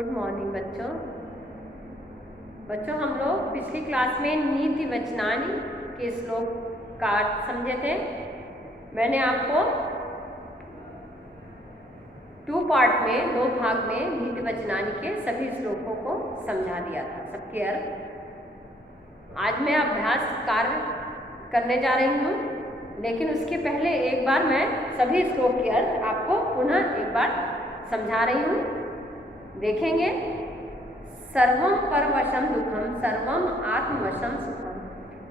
Good morning बच्चों। हम लोग पिछली क्लास में नीति वचनानि के श्लोक का अर्थ समझे थे। मैंने आपको 2 पार्ट में 2 भाग में नीति वचनानि के सभी श्लोकों को समझा दिया था, सबके अर्थ। आज मैं अभ्यास कार्य करने जा रही हूँ, लेकिन उसके पहले एक बार मैं सभी श्लोक के अर्थ आपको पुनः एक बार समझा रही हूँ। देखेंगे। सर्वं परवशं दुखम सर्वं आत्मवशं सुखम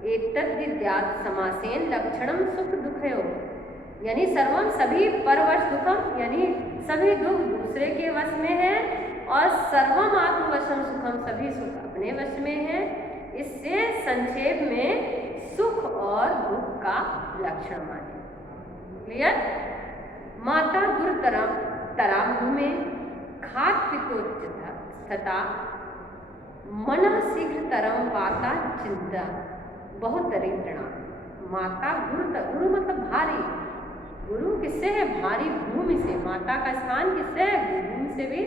एतद् विद्यात् समासेन लक्षणम सुख दुखयोः। यानी सर्वम सभी परवश दुखम यानी सभी दुख दूसरे के वश में है, और सर्वम आत्मवशं सुखम सभी सुख अपने वश में है। इससे संक्षेप में सुख और दुख का लक्षण माने। क्लियर। माता गुरुतरम तरा भूमे खात पितोच्चता मन शीघ्रतरम वाता चिंता बहुत दरिद्रणा। माता गुरु मतलब भारी। गुरु किससे है? भारी भूमि से। माता का स्थान किससे है? भूमि से भी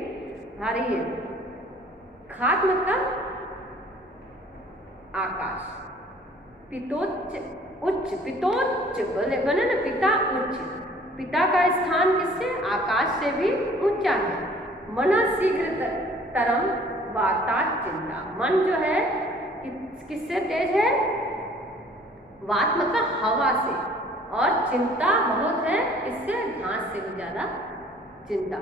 भारी है। खात मतलब आकाश, पितोच्च उच्च, पितोच्च बने ना पिता उच्च। पिता का स्थान किससे? आकाश से भी ऊंचा है। मना शीघ्र तरम वाता चिंता। मन जो है किससे तेज है? वात मतलब हवा से, और चिंता बहुत है इससे घास से भी ज्यादा चिंता।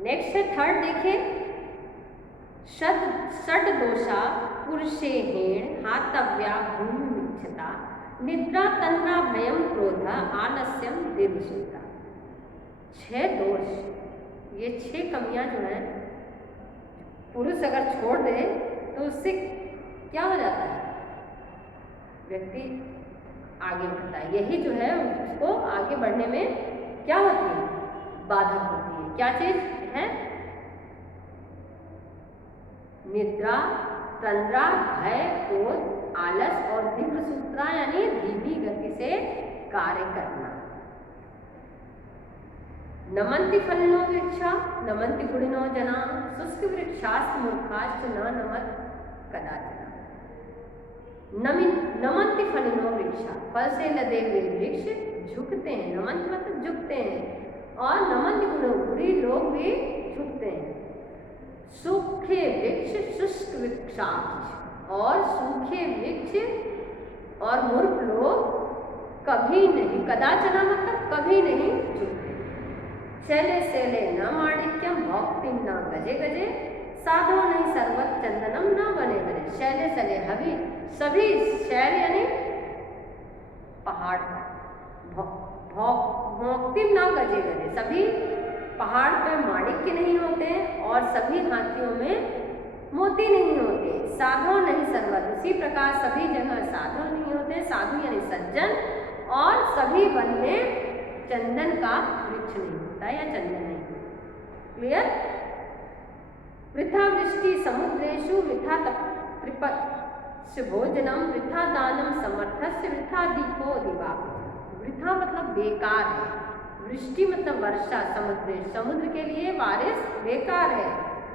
नेक्स्ट है थर्ड। देखिए। षड दोषा पुरुषे हेण हातव्या भूमि मिच्छता निद्रा तन्ना भयम क्रोध आलस्यम दीर्घसूत्रता। 6 दोष, ये 6 कमियां जो हैं पुरुष अगर छोड़ दे तो उससे क्या हो जाता है? व्यक्ति आगे बढ़ता है। यही जो है उसको आगे बढ़ने में क्या होती है? बाधक होती है। क्या चीज है? निद्रा, तंद्रा, भय, क्रोध, आलस और दीर्घसूत्रा यानी धीमी गति से कार्य करना। नमन्ति फलिनो वृक्षा नमन्ति गुणिनो जना शुष्क वृक्षास्त मूर्खाश्च न नमत कदाचन। नमन्ति फलिनो वृक्षा, फल से लदे हुए वृक्ष झुकते हैं। नमन्ति मतलब झुकते हैं, और नमन्ति गुणी लोग भी झुकते हैं। सूखे वृक्ष शुष्क वृक्षाश्च, और सूखे वृक्ष और मूर्ख लोग कभी नहीं, कदाचन मतलब कभी नहीं झुकते। शैले शैले न माणिक्यम भौक्तिम न गजे गजे साधो नहीं सर्वत चंदनम न बने बने। शैले शैले हवी सभी, शैल यानी पहाड़ पर, भौक्तिम न गजे गजे सभी पहाड़ पे माणिक्य नहीं होते, और सभी हाथियों में मोती नहीं होते। साधो नहीं सर्वत, उसी प्रकार सभी जगह साधु नहीं होते। साधु यानी सज्जन, और सभी वन में चंदन का वृक्ष नहीं होता या चंदन नहीं। क्लियर। वृथा वृष्टि समुद्रेषु वृथा तृपस्य भोजनम वृथा दानम समर्थस्य वृथा दीपो दिवा। वृथा मतलब बेकार है। वृष्टि मतलब वर्षा, समुद्र के लिए बारिश बेकार है।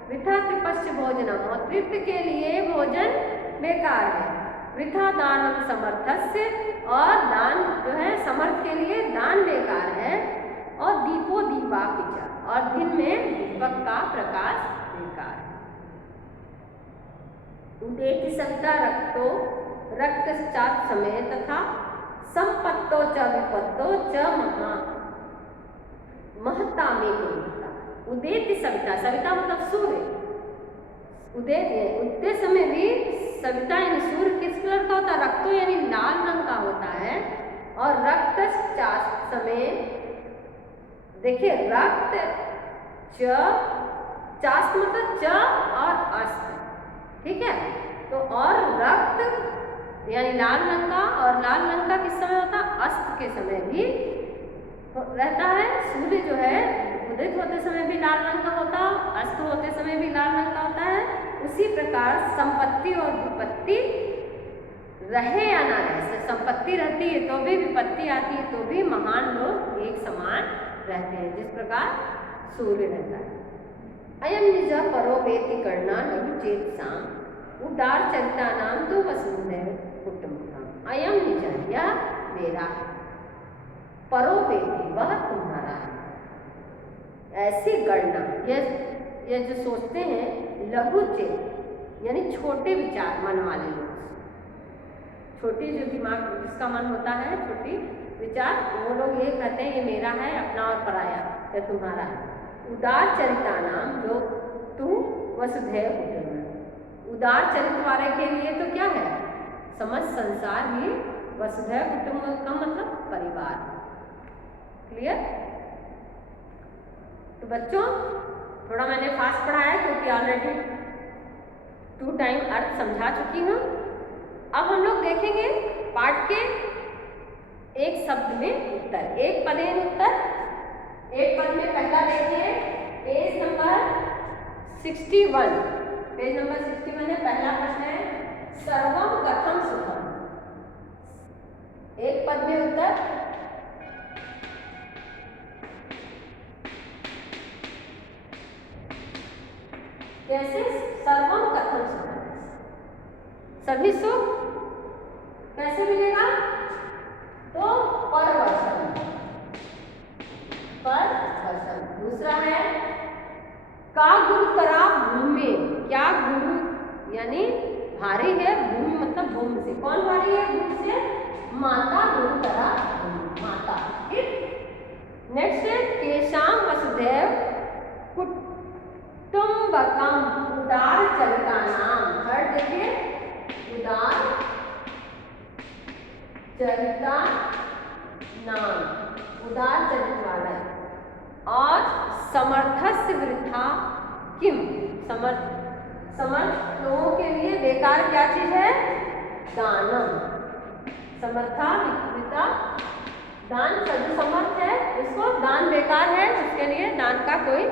वृथा तृपस्य भोजनम, और तृप्त के लिए भोजन बेकार है। वृथा दानम समर्थस्य, और दान जो है समर्थ के लिए दान बेकार है। और दीपो दीपा पिचा, और दिन में दीपक का प्रकाश बेकार है। उदेति सविता रक्तो रक्तश्चात समय तथा संपत्तो च विपत्तो च महता में गुरुता। उदेति सविता, सविता मतलब सूर्य। उदय समय भी सविता यानी सूर्य किस कलर का होता है? रक्तो यानी लाल रंग का होता है। और रक्तश्चात समय, देखिए रक्त चास्त मतलब च और अस्त, ठीक है। तो और रक्त यानी लाल रंग का, और लाल रंग का किस समय होता है? अस्त के समय भी रहता है। सूर्य जो है उदित होते समय भी लाल रंग का होता है, अस्त होते समय भी लाल रंग का होता है। उसी प्रकार संपत्ति और विपत्ति रहे या ना रहे, संपत्ति रहती है तो भी विपत्ति आती है तो भी महान लोग एक समान रहते हैं। जिस प्रकार सूर्य रहता है। अयम निज परो वेति गणना लघु चेत साम उदार चरिता नाम तो वसुधैव कुटुंबकम। अयम निज, यह मेरा है, परो वेति, वह तुम्हारा है। ऐसी गणना, यह जो सोचते हैं लघु चेत यानी छोटे विचार मन वाले लोग, छोटी जो दिमाग जिसका मन होता है, छोटी विचार, वो लोग ये कहते हैं ये मेरा है, अपना और पराया, यह तुम्हारा है। उदार चरिता नाम, जो तू वसुधैव कुटुंबकम। उदार चरित्र वाले के लिए तो क्या है, समस्त संसार ही वसुधैव कुटुंबकम मतलब परिवार। क्लियर? तो बच्चों थोड़ा मैंने फास्ट पढ़ाया क्योंकि ऑलरेडी 2 टाइम अर्थ समझा चुकी हूँ। अब हम लोग देखेंगे पाठ के एक शब्द में उत्तर, एक पदेन उत्तर। एक पद में पहला देखिए पेज नंबर 61, पेज नंबर 61 है। पहला प्रश्न है सर्वम कथम सुखम। एक पद में उत्तर, कैसे सर्वम कथम सुखम, सभी सुख कैसे मिलेगा, तो परवशम, परवशम। दूसरा है का गुरुतरा भूमि, क्या गुरु यानी भारी है, भूमि मतलब भूमि से, कौन भारी है, भूमि से, माता गुरुतरा भूमि, माता। ठीक। नेक्स्ट है केशाम वसुधैव कुटुंबकम, उदार चरिता नाम। थर्ड देखिए उदार चरिता नाम, उदार चरित्र वाला है। और समर्थस्य वृथा किम, समर्थ लोगों के लिए बेकार क्या चीज है, दानम। समर्था वृथा, दान जो समर्थ है उसको दान बेकार है, उसके लिए दान का कोई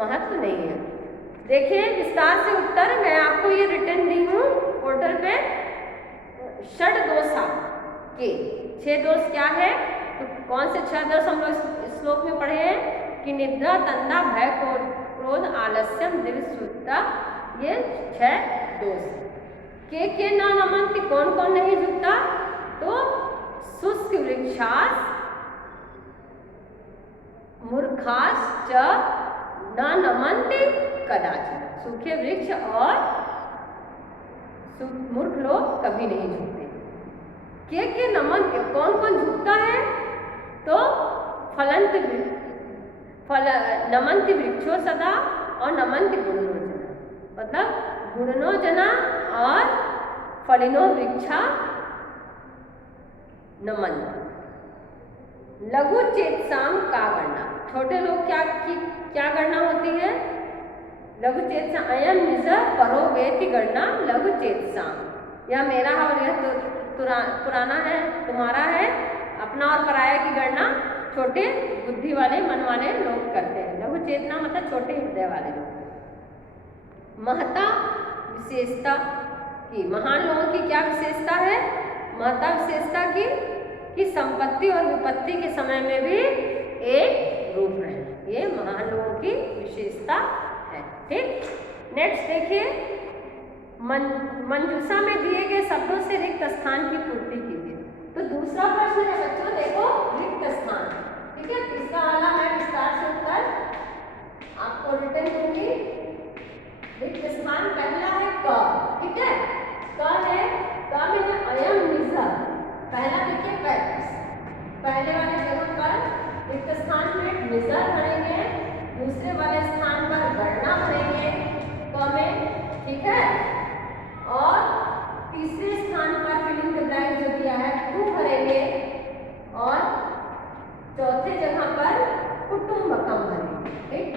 महत्व नहीं है। देखिए विस्तार से उत्तर मैं आपको ये रिटर्न दी हूँ पोर्टल पे। षड दोषा के 6 दोष क्या है, तो कौन से 6 दोष हम लोग इस श्लोक में पढ़े हैं कि निद्रा, तंदा, भय, क्रोध, आलस्यम, दीर्घसुत्ता, ये 6 दोष। के न नमन्ति, कौन कौन नहीं झुकता, तो शुष्क वृक्षास मूर्खास च न नमन्ति कदाचित। सूखे वृक्ष और मूर्ख लोग कभी नहीं झुकते। के नमन, कौन कौन झुकता है, तो फलंत नमन्ति वृक्षो सदा और नमन्ति गुणनो जना, मतलब गुणनो जना और फलिनो वृक्षा नमन्ति। लघु चेतसाम का गणना, छोटे लोग क्या गणना होती है, लघु चेतसा। अयम निज परो वेति गणना लघु चेतसाम, यह मेरा है और यह पुराना है, तुम्हारा है, अपना और पराया की गणना छोटे बुद्धि वाले मन वाले लोग करते हैं। लघु चेतना मतलब छोटे हृदय वाले लोग। महता विशेषता की, महान लोगों की क्या विशेषता है, महता विशेषता की कि संपत्ति और विपत्ति के समय में भी एक रूप है, ये महान लोगों की विशेषता है। ठीक। नेक्स्ट देखिए मंजूषा में दिए गए शब्दों से रिक्त स्थान की पूर्ति कीजिए। तो दूसरा प्रश्न है बच्चों, देखो रिक्त स्थान। ठीक है, तीसरा वाला मैं विस्तार से उत्तर आपको रिटर्न दूंगी। रिक्त स्थान पहला है क, ठीक है, क है, क में है अयम निज। पहला देखिए पहले वाले जगह पर रिक्त स्थान में निजर भरेंगे, दूसरे वाले स्थान पर गणना भरेंगे क में, ठीक है, और तीसरे स्थान पर फिल इन द ब्लैंक जो दिया है टू भरेंगे, और चौथे जगह पर कुटुंबकम भरेंगे। ठीक,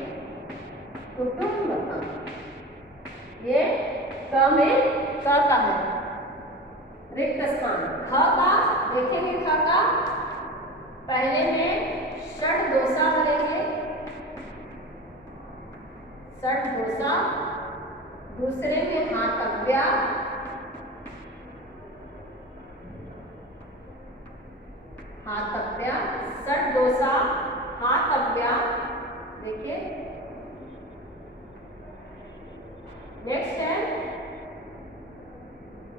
कुटुंबकम, ये क में क का है रिक्त स्थान। ख का देखेंगे, ख का पहले में षड दोषा भरेंगे, षड दोषा, दूसरे में हातव्या, हातव्या, षड दोषा हातव्या, देखिए नेक्स्ट है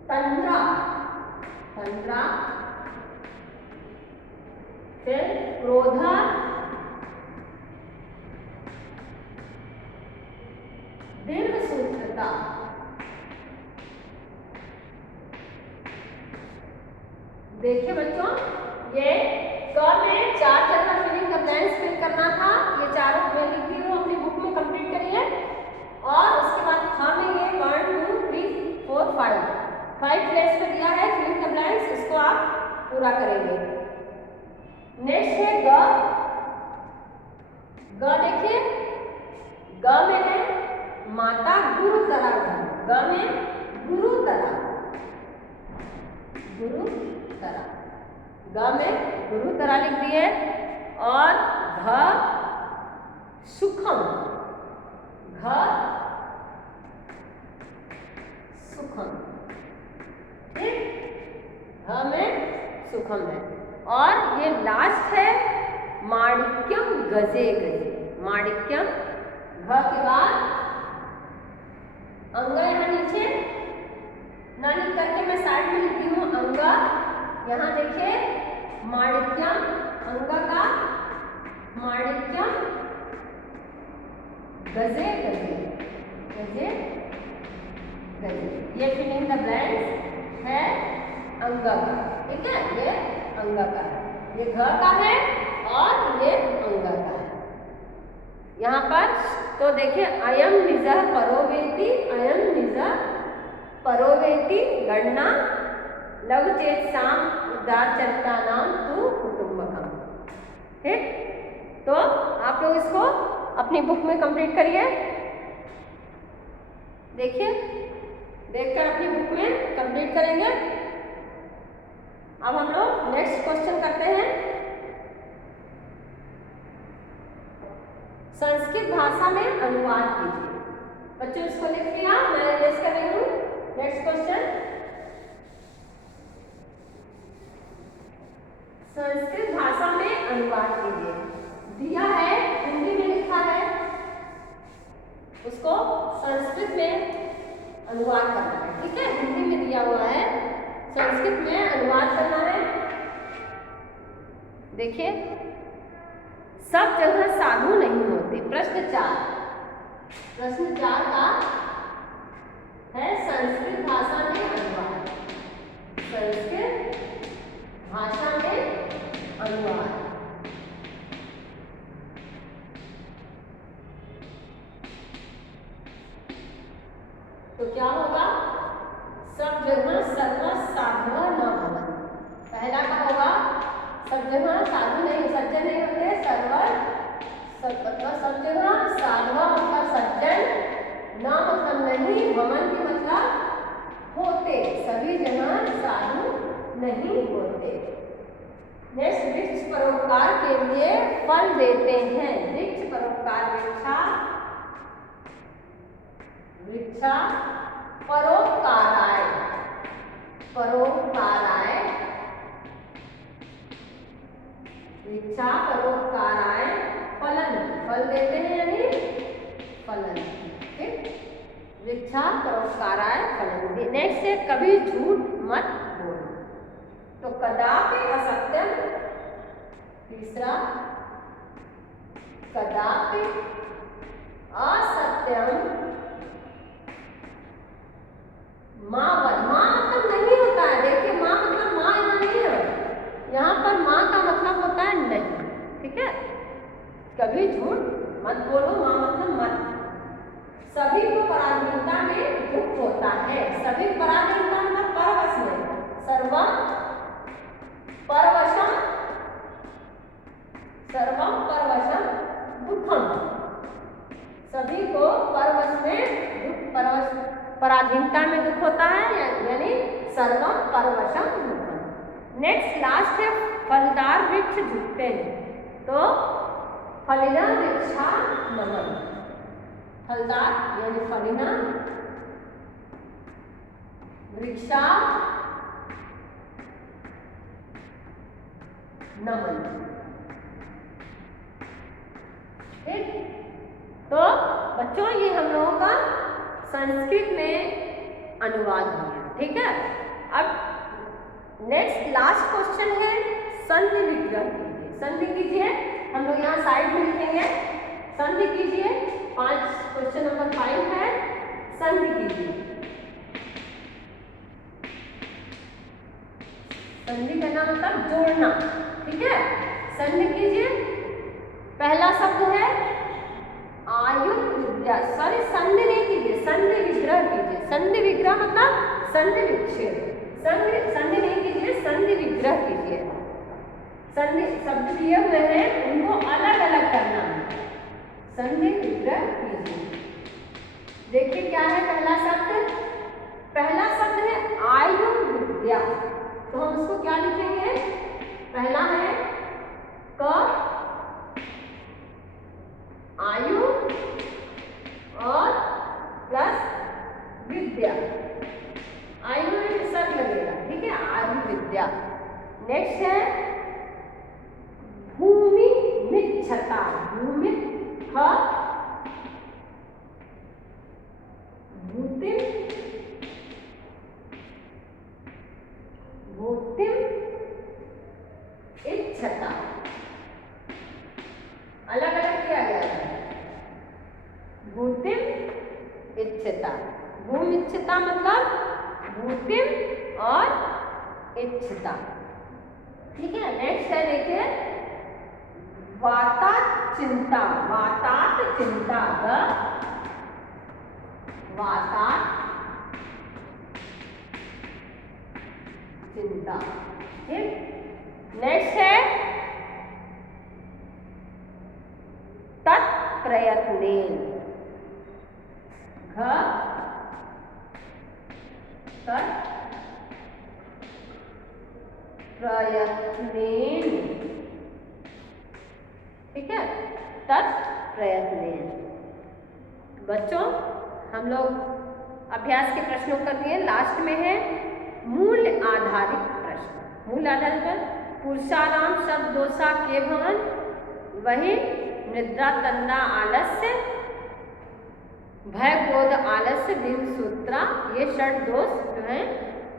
तंद्रा, तंद्रा, फिर क्रोधा, दीर्घसूत्रता, देखिए बच्चों ये क में 4 जगह फिलिंग द ब्लैंक्स फिल करना था, ये चारों मैं लिख दी हूँ, अपनी बुक में कंप्लीट करिए। और उसके बाद ख में ये 1 2 3 4 5 प्लेस पे दिया है फिलिंग द ब्लैंक्स, इसको आप पूरा करेंगे। नेक्स्ट है ग, ग देखिए ग में है माता गुरुतरा, ग में गुरुतरा, गुरुतरा, ग में गुरुतरा लिख दिए। और घ सुखम, घ सुखम, ठीक, घ में सुखम है। और ये लास्ट है माणिक्यम गजे गजे, माणिक्यम, घ के बाद अंग यहाँ नीचे ना लिख करके मैं साइड में लिखती हूँ अंग, यहाँ देखिए माणिक्यम, अंग का माणिक्यम गजे गजे, गजे गजे, ये फिलिंग द ब्लैंक्स है अंग का, ठीक है, ये अंग का है, ये घ का है और ये अंग का है। यहाँ पर तो देखिए अयम निज परोवेति, अयम निज परोवेति गणना लघु चेत साम उदार चरिता नाम तू कुटुंबकम, ठीक। तो आप लोग इसको अपनी बुक में कंप्लीट करिए, देखिए देखकर अपनी बुक में कंप्लीट करेंगे। अब हम लोग नेक्स्ट क्वेश्चन करते हैं। संस्कृत भाषा में अनुवाद कीजिए। बच्चों इसको लिख लिया, मैं रेस कर रही हूँ। नेक्स्ट क्वेश्चन, संस्कृत भाषा में अनुवाद कीजिए। दिया है हिंदी में लिखा है, उसको संस्कृत में अनुवाद करना है, ठीक है, हिंदी में दिया हुआ है, संस्कृत में अनुवाद करना है। देखिए सब जगह साधु नहीं होते। प्रश्न 4, प्रश्न 4 का है संस्कृत भाषा में अनुवाद, संस्कृत भाषा में अनुवाद। तो क्या होगा, सब जगह सर्व साधु न भवन। पहला का होगा सब जगह साधु नहीं, सज्जन नहीं होते, सब जगह साधु मतलब सज्जन, न मतलब नहीं, भवन की मतलब होते, सभी जगह साधु नहीं होते। नेक्स्ट, वृक्ष परोपकार के लिए फल देते हैं। वृक्ष परोपकार, वृक्षा परोपकाराय, परोपकाराय, वृक्षा परोपकाराय फलन, फल देते हैं यानी फलन, ठीक, वृक्षा परोपकाराय फलन। नेक्स्ट है कभी झूठ मत बोलो। तो कदापि असत्यम, तीसरा कदापि असत्यम, माँ मतलब नहीं होता है, देखिए माँ मतलब माँ यहाँ नहीं है, यहाँ पर माँ का मतलब होता है नहीं, ठीक है। कभी झूठ मत बोलो, माँ मतलब मत। सभी को पराधीनता में दुख होता है। सभी पराधीनता मतलब परवश में, सर्वम परवशम, सर्वम परवशम दुखम। सभी को परवश में दुख, परवश पराधीनता में दुख होता है, यानी सर्वम परवशम दुखम। नेक्स्ट लास्ट है फलदार वृक्ष झुकते हैं। तो फलिना वृक्षा नमन, फलदार यानी फलिना वृक्षा नमन, ठीक। तो बच्चों ये हम लोगों का संस्कृत में अनुवाद हो गया। ठीक है, अब नेक्स्ट लास्ट क्वेश्चन है संधि विग्रह कीजिए। संधि कीजिए, हम लोग यहाँ साइड में लिखेंगे। संधि कीजिए, 5 क्वेश्चन नंबर 5 है, संधि कीजिए। संधि करना मतलब जोड़ना। ठीक है, संधि कीजिए। पहला शब्द है आयुर विद्या, सॉरी संधि नहीं कीजिए, संधि विग्रह कीजिए। संधि विग्रह मतलब संधि विच्छेद, संधि नहीं कीजिए, संधि विग्रह कीजिए। संधि शब्द दिए हुए हैं उनको अलग अलग करना है, संधि विग्रह कीजिए। देखिए क्या है पहला शब्द, पहला शब्द है आयुर विद्या, तो हम उसको क्या लिखेंगे, पहला है क, आयु और प्लस विद्या, आयु में विसर्ग लगेगा। ठीक है, आयु विद्या। नेक्स्ट है भूमि मिच्छता, भूमि ह, भूतिम, भूतिम इच्छता, अलग अलग किया गया है। भूतिम इच्छता, भूम इच्छता मतलब भूतिम और इच्छता। ठीक है, नेक्स्ट है देखिए वातात चिंता, वातात चिंता, वातात चिंता। ठीक, नेक्स्ट है तत्प्रयत्नेन, घ, तत्प्रयत्नेन। ठीक है, तत्प्रयत्नेन। बच्चों हम लोग अभ्यास के प्रश्नों कर दिए, लास्ट में है मूल आधारित प्रश्न। मूल आधारित पर पुरुषाराम शब्द दोषा के भवन, वही निद्रा तंदा आलस्य, भय क्रोध आलस्य दिन सूत्रा, ये षट दोष जो हैं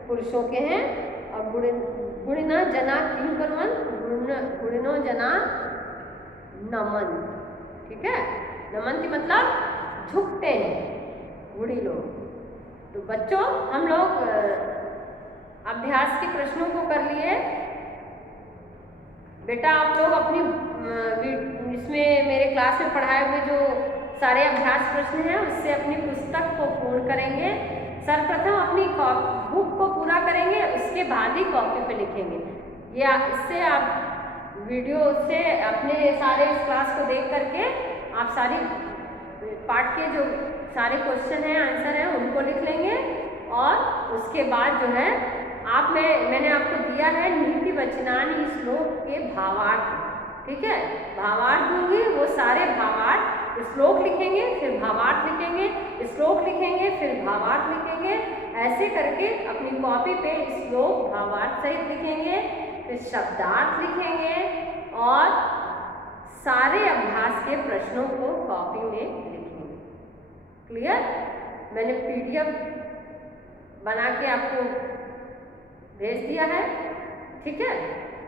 पुरुषों के हैं। और गुणिना जना किं कुर्वन्, गुणिनो जना नमन। ठीक है, नमन्ति मतलब झुकते हैं गुड़ी लोग। तो बच्चों हम लोग अभ्यास के प्रश्नों को कर लिए। बेटा आप लोग अपनी इसमें मेरे क्लास में पढ़ाए हुए जो सारे अभ्यास प्रश्न हैं उससे अपनी पुस्तक को पूर्ण करेंगे। सर्वप्रथम अपनी बुक को पूरा करेंगे, उसके बाद ही कॉपी पे लिखेंगे। या इससे आप वीडियो से अपने सारे इस क्लास को देख करके आप सारी पाठ के जो सारे क्वेश्चन हैं आंसर हैं उनको लिख लेंगे। और उसके बाद जो है मैंने आपको दिया है नीति वचनानि श्लोक के भावार्थ। ठीक है, भावार्थ दूंगी, वो सारे भावार्थ, श्लोक लिखेंगे फिर भावार्थ लिखेंगे, श्लोक लिखेंगे फिर भावार्थ लिखेंगे। ऐसे करके अपनी कॉपी पे श्लोक भावार्थ सहित लिखेंगे, फिर शब्दार्थ लिखेंगे और सारे अभ्यास के प्रश्नों को कॉपी में लिखेंगे। क्लियर? मैंने PDF बना के आपको भेज दिया है। ठीक है,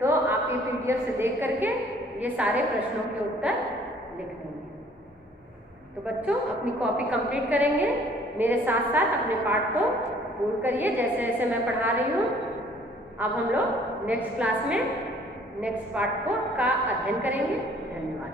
तो आप ये PDF से देख करके ये सारे प्रश्नों के उत्तर लिख लेंगे। तो बच्चों अपनी कॉपी कंप्लीट करेंगे, मेरे साथ साथ अपने पाठ को पूर्ण करिए जैसे जैसे मैं पढ़ा रही हूँ। अब हम लोग नेक्स्ट क्लास में नेक्स्ट पार्ट का अध्ययन करेंगे। धन्यवाद।